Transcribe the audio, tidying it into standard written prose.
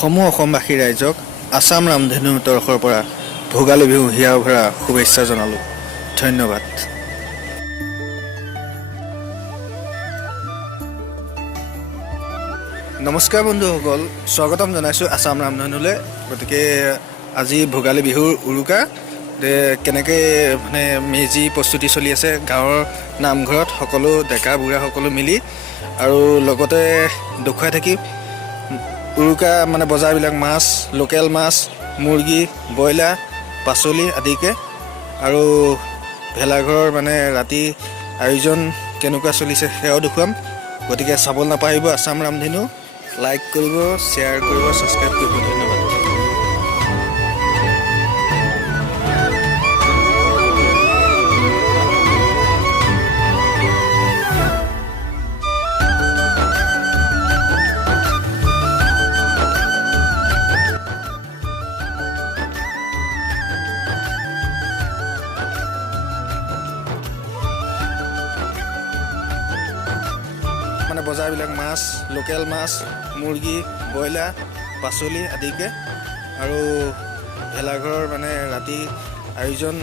সমূহ অসমবাসী ৰাইজক আসাম ৰামধেনু তৰফৰ পৰা ভোগালী বিহু হিয়াৰ ভৰা শুভেচ্ছা জনালোঁ। ধন্যবাদ। নমস্কাৰ বন্ধুসকল, স্বাগতম জনাইছোঁ আসাম ৰামধেনুলৈ। গতিকে আজি ভোগালী বিহুৰ উৰুকা কেনেকৈ মানে মেজি প্ৰস্তুতি চলি আছে গাঁৱৰ নামঘৰত সকলো ডেকা বুঢ়া সকলো মিলি, আৰু লগতে দেখুৱাই থাকি উৰুকা মানে বজাৰবিলাক মাছ, লোকেল মাছ, মুৰ্গী, ব্ৰইলাৰ, পাচলি আদিকে, আৰু ভেলাঘৰৰ মানে ৰাতি আয়োজন কেনেকুৱা চলিছে সেয়াও দেখুৱাম। গতিকে চাবলৈ নাপাহৰিব আসাম ৰামধেনু। লাইক কৰিব, শ্বেয়াৰ কৰিব, ছাবস্ক্ৰাইব কৰিব। ধন্যবাদ। মানে বজাৰবিলাক মাছ, লোকেল মাছ, মুৰ্গী, ব্ৰইলাৰ, পাচলি আদিকে, আৰু ভেলাঘৰৰ মানে ৰাতি আয়োজন